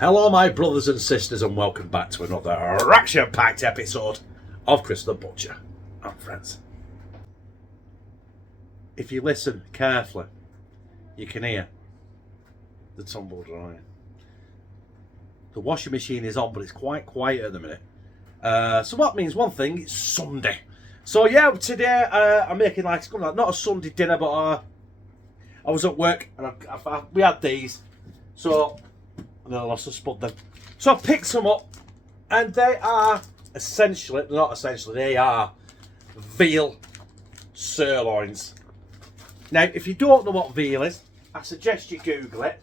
Hello my brothers and sisters and welcome back to another action-packed episode of Chris the Butcher and Friends. If you listen carefully, you can hear the tumble drying. The washing machine is on, but it's quite quiet at the minute. So that means one thing, it's Sunday. So yeah, today I'm making like not a Sunday dinner, but I was at work and we had these. So and then I lost a spud then. So I picked some up, and they are essentially, not essentially, they are veal sirloins. Now, if you don't know what veal is, I suggest you Google it.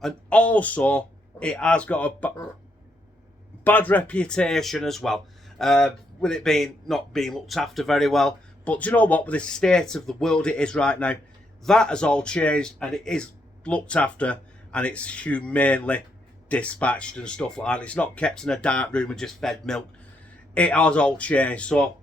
And also, it has got a bad reputation as well, with it not being looked after very well. But do you know what? With the state of the world it is right now, that has all changed, and it is looked after, and it's humanely dispatched and stuff like that. It's not kept in a dark room and just fed milk. It has all changed. So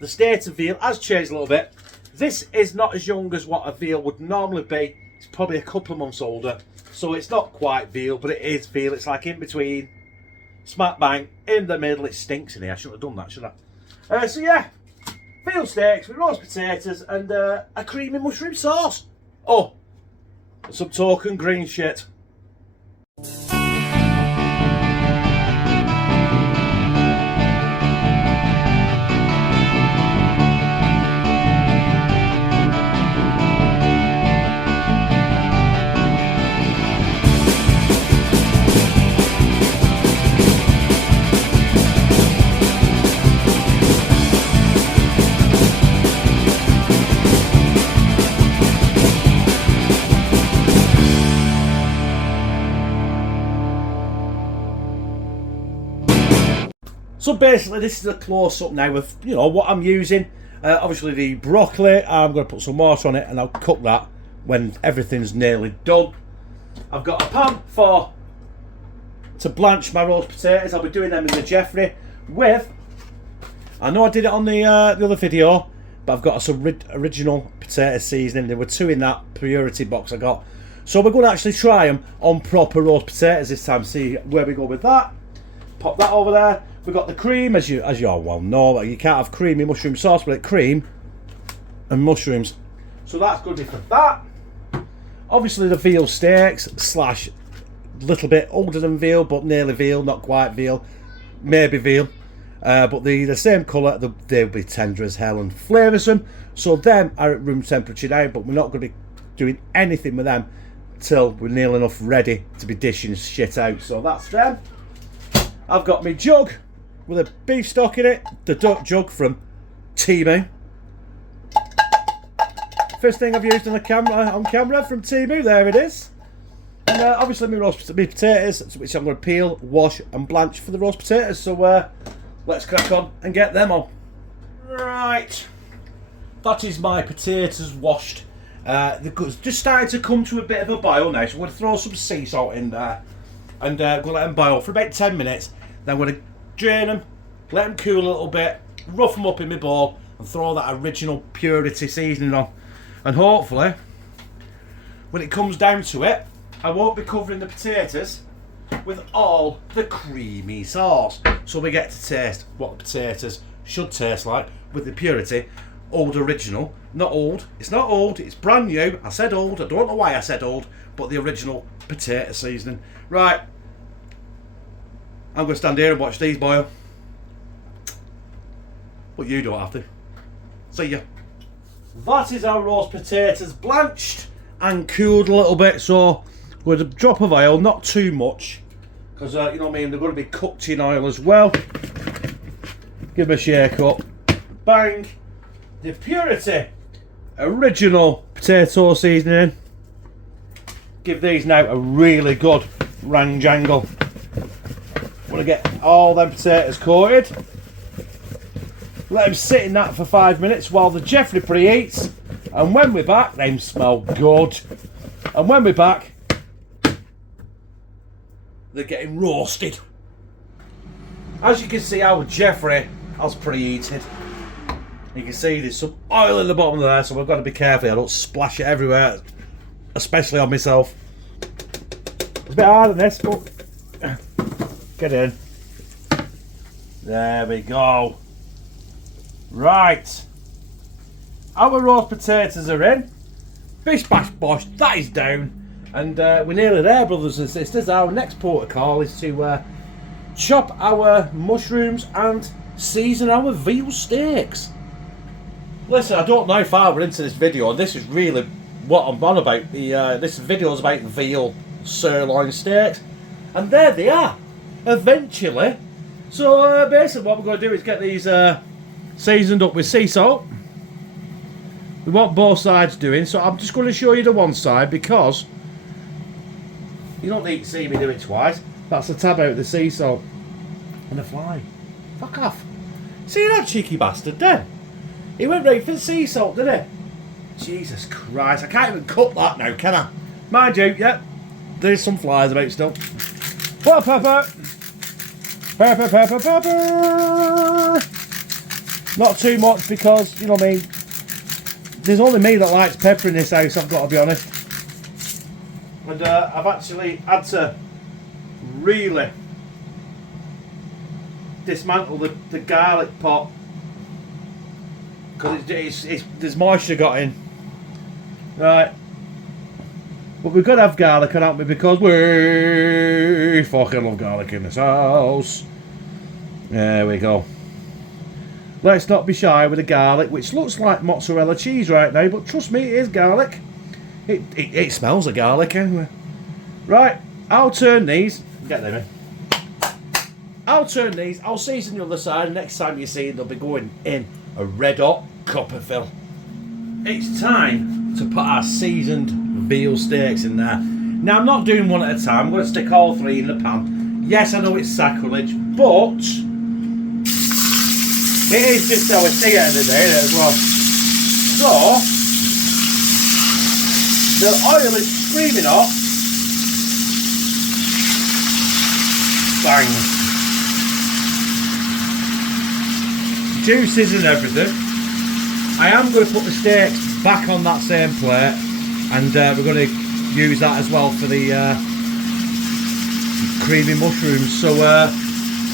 the state of veal has changed a little bit. This is not as young as what a veal would normally be. It's probably a couple of months older, so it's not quite veal, but it is veal. It's like in between, smack bang in the middle. It stinks in here. I shouldn't have done that, should I? So yeah, veal steaks with roast potatoes and a creamy mushroom sauce. Oh, and some token green shit. So basically this is a close-up now of, you know, what I'm using. Obviously the broccoli, I'm going to put some water on it and I'll cook that when everything's nearly done. I've got a pan to blanch my roast potatoes. I'll be doing them in the Jeffrey with, I know I did it on the other video, but I've got some original potato seasoning. There were 2 in that purity box I got. So we're going to actually try them on proper roast potatoes this time, see where we go with that. Pop that over there. We've got the cream, as you all well know. You can't have creamy mushroom sauce without cream and mushrooms. So that's good for that. Obviously the veal steaks, slash little bit older than veal, but nearly veal, not quite veal. Maybe veal. But the same colour, they'll be tender as hell and flavoursome. So them are at room temperature now, but we're not going to be doing anything with them till we're nearly enough ready to be dishing shit out. So that's them. I've got my jug with a beef stock in it, the duck jug from Temu. First thing I've used on camera from Temu, there it is. And obviously my potatoes, which I'm going to peel, wash and blanch for the roast potatoes. So let's crack on and get them on. Right, that is my potatoes washed. They're just starting to come to a bit of a boil now, so I'm going to throw some sea salt in there and go let them boil for about 10 minutes. Then I'm going to drain them, let them cool a little bit, rough them up in my bowl and throw that original purity seasoning on. And hopefully, when it comes down to it, I won't be covering the potatoes with all the creamy sauce. So we get to taste what the potatoes should taste like with the purity. Old original, not old, it's not old, it's brand new. I said old, I don't know why I said old, but the original potato seasoning. Right, I'm going to stand here and watch these boil. But you don't have to. See ya. That is our roast potatoes blanched and cooled a little bit. So with a drop of oil, not too much, because you know what I mean, they're going to be cooked in oil as well. Give them a shake up. Bang. The purity original potato seasoning. Give these now a really good rang jangle. Want to get all them potatoes coated. Let them sit in that for 5 minutes while the Jeffrey preheats. And when we're back, they smell good. And when we're back, they're getting roasted. As you can see, our Jeffrey has preheated. You can see there's some oil in the bottom of there, so we've got to be careful I don't splash it everywhere, especially on myself. It's a bit hard on this, but Get in. There we go. Right. Our roast potatoes are in. Bish bash bosh, that is down. And we're nearly there, brothers and sisters. Our next port of call is to chop our mushrooms and season our veal steaks. Listen, I don't know how far we're into this video. This is really what I'm on about. This video is about veal sirloin steaks. And there they are. Eventually. So basically what we're going to do is get these seasoned up with sea salt. We want both sides doing, so I'm just going to show you the one side because you don't need to see me do it twice. That's the tab out of the sea salt. And a fly. Fuck off. See that cheeky bastard then? He went right for the sea salt, didn't he? Jesus Christ, I can't even cut that now, can I? Mind you, yeah, there's some flies about still. Pepper. Pepper, pepper, pepper. Not too much because, you know what I mean, there's only me that likes pepper in this house, I've got to be honest. And I've actually had to really dismantle the garlic pot because there's moisture got in. Right. But we've got to have garlic, haven't we? Because we fucking love garlic in this house. There we go. Let's not be shy with the garlic, which looks like mozzarella cheese right now, but trust me, it is garlic. It smells of garlic anyway. Right, I'll turn these. Get them in. I'll turn these. I'll season the other side. And next time you see it, they'll be going in a red hot copper fill. It's time to put our seasoned veal steaks in there. Now I'm not doing one at a time. I'm going to stick all three in the pan. Yes, I know it's sacrilege, but it is just how I see it at the day as well. So the oil is screaming hot. Bang. Juices and everything. I am going to put the steaks back on that same plate, and we're going to use that as well for the creamy mushrooms. So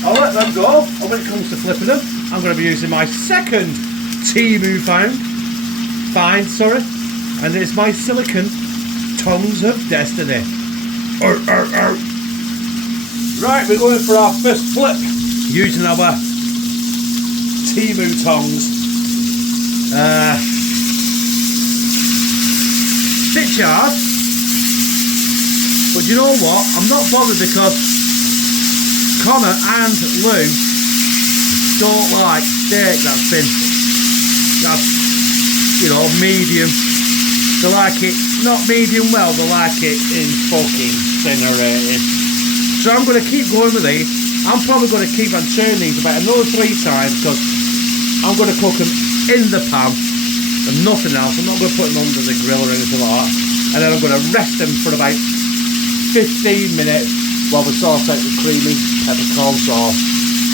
I'll let them go. And when it comes to flipping them, I'm going to be using my second Temu find, and it's my silicone tongs of destiny. Right, we're going for our first flip using our Temu tongs. Bit hard, but you know what? I'm not bothered because Connor and Lou don't like steak that's been, you know, medium. They like it not medium well, they like it in fucking incinerated. So I'm going to keep going with these. I'm probably going to keep on turning these about another 3 times because I'm going to cook them in the pan and nothing else. I'm not going to put them under the grill or anything like that. And then I'm going to rest them for about 15 minutes while we sauce out the creamy peppercorn sauce.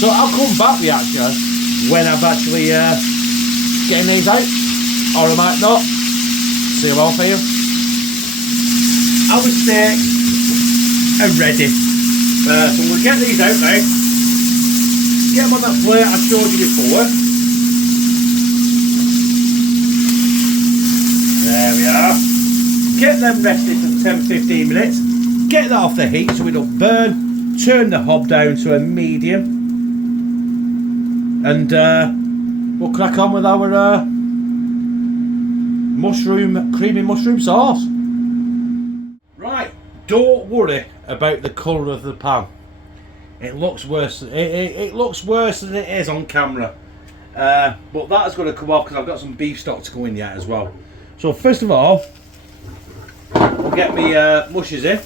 So I'll come back with you when I've actually getting these out, or I might not. See you all for you. Our steaks are ready. So we'll get these out now. Get them on that plate I showed you before. There we are. Get them rested for 10-15 minutes. Get that off the heat so it don't burn. Turn the hob down to a medium. And we'll crack on with our creamy mushroom sauce. Right, don't worry about the colour of the pan. It looks worse. It looks worse than it is on camera. But that's going to come off because I've got some beef stock to go in yet as well. So first of all, I'll get me mushes in.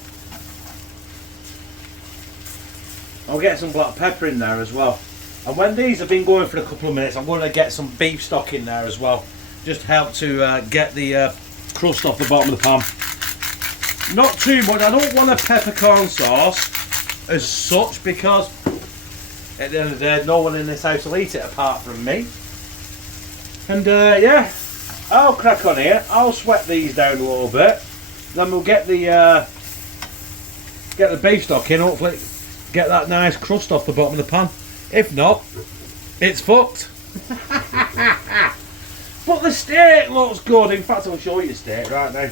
I'll get some black pepper in there as well. And when these have been going for a couple of minutes, I'm going to get some beef stock in there as well. Just help to get the crust off the bottom of the pan. Not too much. I don't want a peppercorn sauce as such because at the end of the day, no one in this house will eat it apart from me. And yeah, I'll crack on here. I'll sweat these down a little bit. Then we'll get the beef stock in. Hopefully, get that nice crust off the bottom of the pan. If not, it's fucked. But the steak looks good. In fact, I'll show you the steak right now.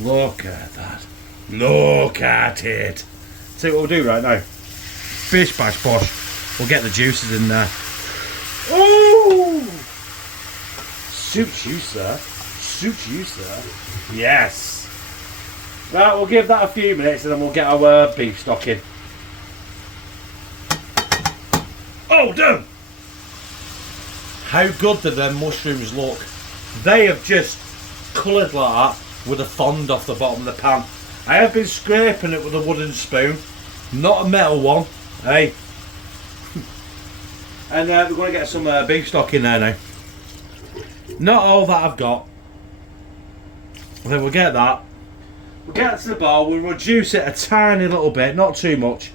Look at that. Look at it. See what we'll do right now. Bish bash bosh. We'll get the juices in there. Ooh! Suits you, sir. Suits you, sir. Yes. Right, we'll give that a few minutes and then we'll get our beef stock in. Oh, damn! How good do them mushrooms look? They have just coloured like that with a fond off the bottom of the pan. I have been scraping it with a wooden spoon, not a metal one. Hey. And we're going to get some beef stock in there now. Not all that I've got. Then we'll get that. We'll get it to the bowl, we'll reduce it a tiny little bit, not too much.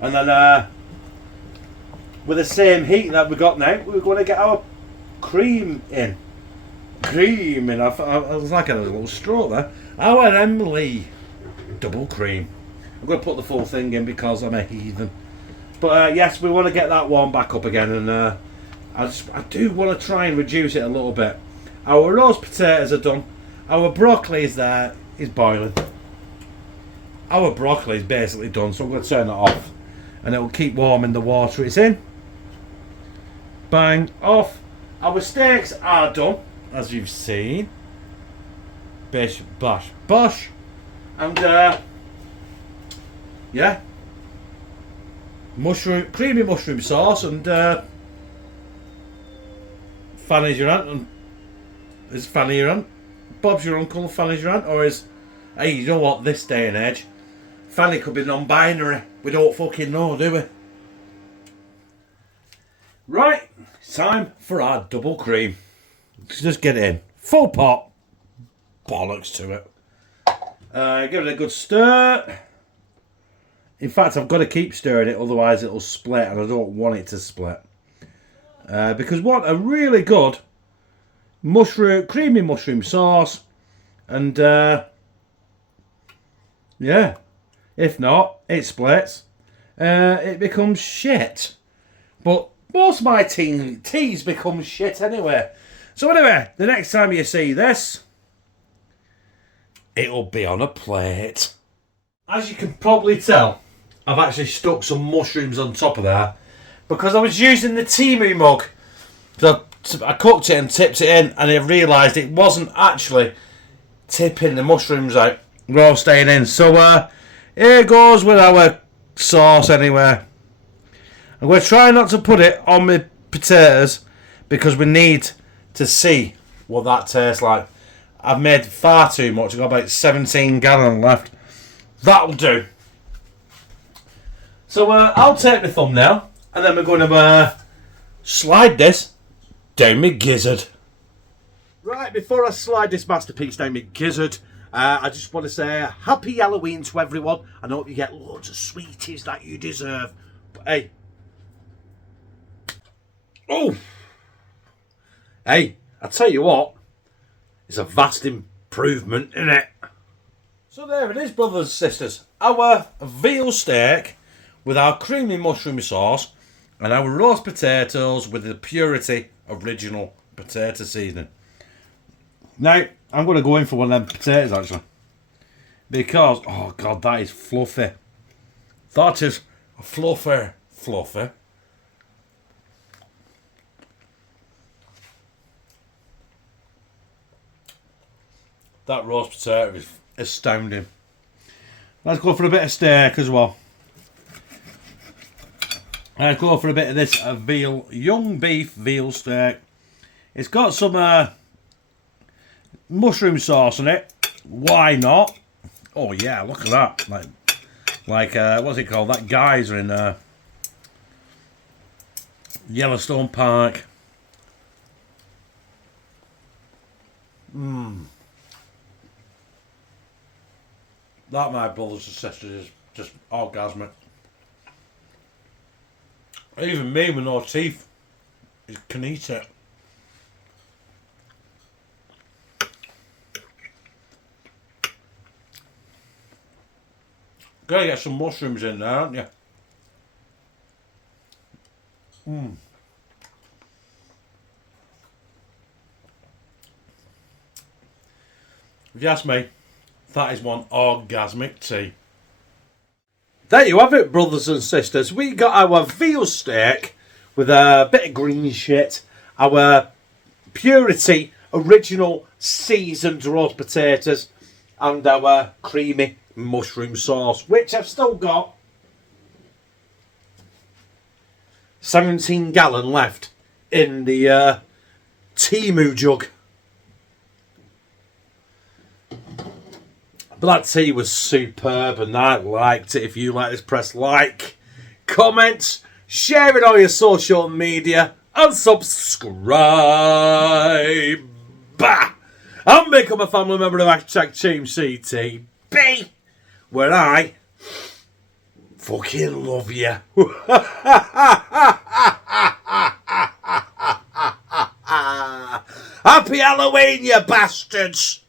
And then with the same heat that we got now, we're going to get our cream in. Cream in. I was like a little straw there. Our Emily double cream. I'm going to put the full thing in because I'm a heathen. But yes, we want to get that one back up again, and I do want to try and reduce it a little bit. Our roast potatoes are done. Our broccoli is there, is boiling. Our broccoli is basically done, so I'm going to turn it off, and it will keep warming the water it's in. Bang, off. Our steaks are done, as you've seen. Bish, bash, bosh. And yeah, creamy mushroom sauce, and Fanny's your aunt, and is Fanny your aunt? Bob's your uncle, Fanny's your aunt, or is, hey, you know what, this day and age, Fanny could be non-binary. We don't fucking know, do we? Right, it's time for our double cream. Let's just get it in. Full pot. Bollocks to it. Give it a good stir. In fact, I've got to keep stirring it, otherwise it'll split, and I don't want it to split. Because what a really good creamy mushroom sauce, and yeah, if not, it splits. It becomes shit. But most of my teas become shit anyway. So anyway, the next time you see this, it'll be on a plate. As you can probably tell, I've actually stuck some mushrooms on top of there because I was using the Timu mug. So I cooked it and tipped it in, and I realised it wasn't actually tipping the mushrooms out, raw staying in. So here goes with our sauce anyway. I'm going to try not to put it on my potatoes because we need to see what that tastes like. I've made far too much. I've got about 17 gallon left. That'll do. So I'll take the thumbnail, and then we're going to slide this down my gizzard. Right, before I slide this masterpiece down my gizzard, I just want to say happy Halloween to everyone, and I hope you get loads of sweeties that you deserve. But hey. Oh! Hey, I tell you what, it's a vast improvement, isn't it? So there it is, brothers and sisters. Our veal steak with our creamy mushroom sauce and our roast potatoes with the Purity original potato seasoning. Now, I'm going to go in for one of them potatoes actually. Because, oh God, that is fluffy. That is fluffy. That roast potato is astounding. Let's go for a bit of steak as well. Let's go for a bit of this young beef veal steak. It's got some mushroom sauce in it. Why not? Oh yeah, look at that. Like what's it called? That geyser in Yellowstone Park. That, my brothers and sisters, is just orgasmic. Even me with no teeth can eat it. Gotta get some mushrooms in there, aren't you? If you ask me, that is one orgasmic tea. There you have it, brothers and sisters. We got our veal steak with a bit of green shit, our Purity original seasoned roast potatoes, and our creamy mushroom sauce, which I've still got 17 gallon left in the Temu jug. But that tea was superb and I liked it. If you like this, press like, comment, share it on your social media and subscribe. And become a family member of #TeamCTB, where I fucking love you. Happy Halloween, you bastards!